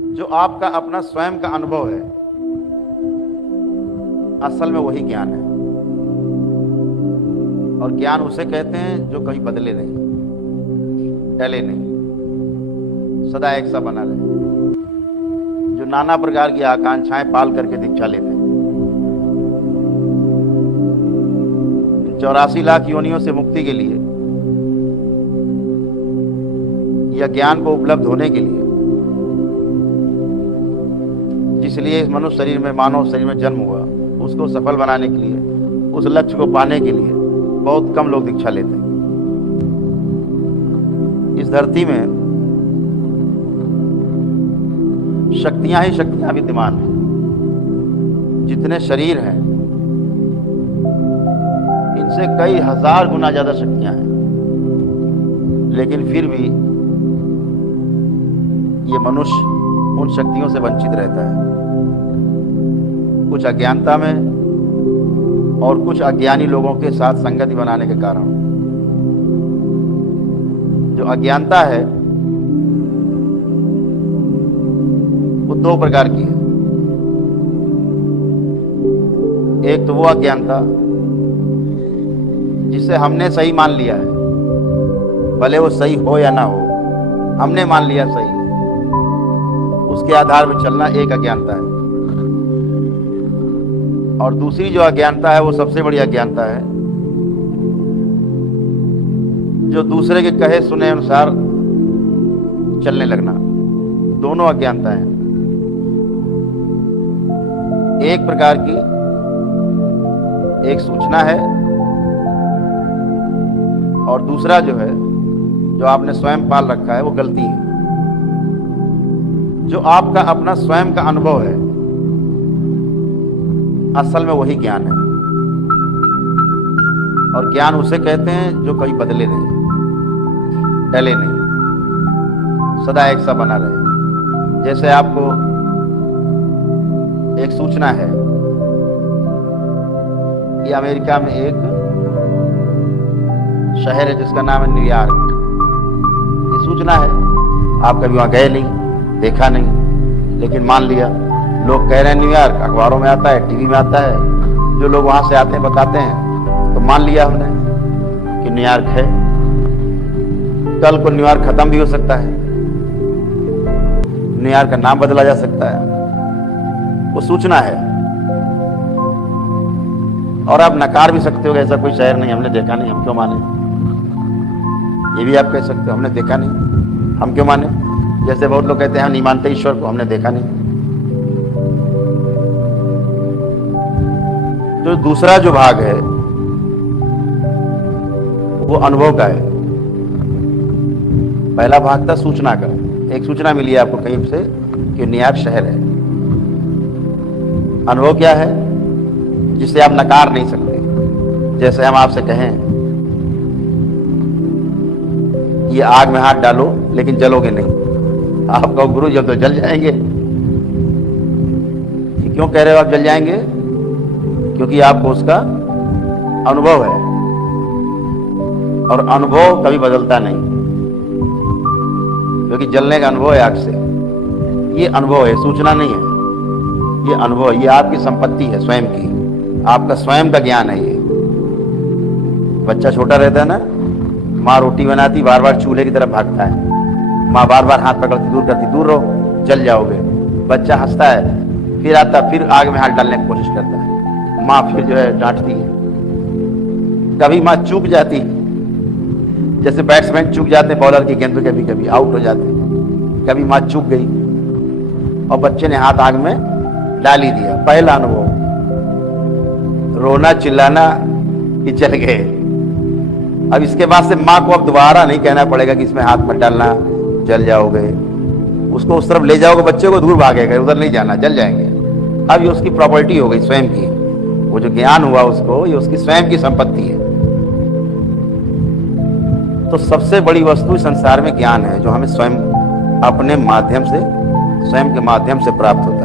जो आपका अपना स्वयं का अनुभव है, असल में वही ज्ञान है। और ज्ञान उसे कहते हैं जो कभी बदले नहीं, टले नहीं, सदा एक सा बना रहे, जो नाना प्रकार की आकांक्षाएं पाल करके दीक्षा लेते हैं। 84 लाख योनियों से मुक्ति के लिए या ज्ञान को उपलब्ध होने के लिए, जिसलिए इस मनुष्य शरीर में, मानव शरीर में जन्म हुआ, उसको सफल बनाने के लिए, उस लक्ष्य को पाने के लिए बहुत कम लोग दीक्षा लेते हैं। इस धरती में शक्तियां ही शक्तियां विद्यमान हैं। जितने शरीर हैं, इनसे कई हजार गुना ज्यादा शक्तियां हैं, लेकिन फिर भी ये मनुष्य उन शक्तियों से वंचित रहता है, कुछ अज्ञानता में और कुछ अज्ञानी लोगों के साथ संगति बनाने के कारण। जो अज्ञानता है वो दो प्रकार की है। एक तो वो अज्ञानता जिसे हमने सही मान लिया है, भले वो सही हो या ना हो, हमने मान लिया सही, उसके आधार पर चलना एक अज्ञानता है। और दूसरी जो अज्ञानता है वो सबसे बड़ी अज्ञानता है, जो दूसरे के कहे सुने अनुसार चलने लगना। दोनों अज्ञानता है। एक प्रकार की एक सूचना है, और दूसरा जो है, जो आपने स्वयं पाल रखा है, वो गलती है। जो आपका अपना स्वयं का अनुभव है, असल में वही ज्ञान है। और ज्ञान उसे कहते हैं जो कभी बदले नहीं, टले नहीं, सदा एक सा बना रहे। जैसे आपको एक सूचना है कि अमेरिका में एक शहर है जिसका नाम है न्यूयॉर्क। ये सूचना है, आप कभी वहां गए नहीं, देखा नहीं, लेकिन मान लिया। लोग कह रहे हैं न्यूयॉर्क, अखबारों में आता है, टीवी में आता है, जो लोग वहां से आते हैं बताते हैं, तो मान लिया हमने कि न्यूयॉर्क है। कल को न्यूयॉर्क खत्म भी हो सकता है, न्यूयॉर्क का नाम बदला जा सकता है। वो सूचना है। और आप नकार भी सकते हो कि ऐसा कोई शहर नहीं, हमने देखा नहीं, हम क्यों माने। ये भी आप कह सकते हो, हमने देखा नहीं, हम क्यों माने। जैसे बहुत लोग कहते हैं हम नहीं मानते ईश्वर को, हमने देखा नहीं। जो दूसरा जो भाग है वो अनुभव का है। पहला भाग था सूचना का। एक सूचना मिली है आपको कहीं से कि न्यूयॉर्क शहर है। अनुभव क्या है, जिसे आप नकार नहीं सकते। जैसे हम आपसे कहें ये आग में हाथ डालो, लेकिन जलोगे नहीं। आप कहो गुरु जब तो जल जाएंगे। क्यों कह रहे हो आप जल जाएंगे? क्योंकि आपको उसका अनुभव है, और अनुभव कभी बदलता नहीं, क्योंकि जलने का अनुभव है आग से। ये अनुभव है, सूचना नहीं है। ये अनुभव, ये आपकी संपत्ति है स्वयं की, आपका स्वयं का ज्ञान है। ये बच्चा छोटा रहता है ना, माँ रोटी बनाती, बार बार चूल्हे की तरफ भागता है, माँ बार बार हाथ पकड़ती, दूर करती, दूर रहो, जल जाओगे। बच्चा हंसता है, फिर आता, फिर आग में हाथ डालने की कोशिश करता है, माँ फिर जो है डांटती है। कभी माँ चूक जाती, जैसे बैट्समैन चूक जाते बॉलर की गेंद पे, कभी कभी आउट हो जाते, कभी माँ चूक गई और बच्चे ने हाथ आग में डाल ही दिया। पहला अनुभव, रोना चिल्लाना कि जल गए। अब इसके बाद से माँ को अब दोबारा नहीं कहना पड़ेगा कि इसमें हाथ मत डालना, जल जाओगे। उसको उस तरफ ले जाओगे, बच्चे को दूर भागेगा, उधर नहीं जाना, जल जाएंगे। अब ये उसकी प्रॉपर्टी हो गई स्वयं की। वो जो ज्ञान हुआ उसको, ये उसकी स्वयं की संपत्ति है। तो सबसे बड़ी वस्तु संसार में ज्ञान है, जो हमें स्वयं अपने माध्यम से, स्वयं के माध्यम से प्राप्त होता है।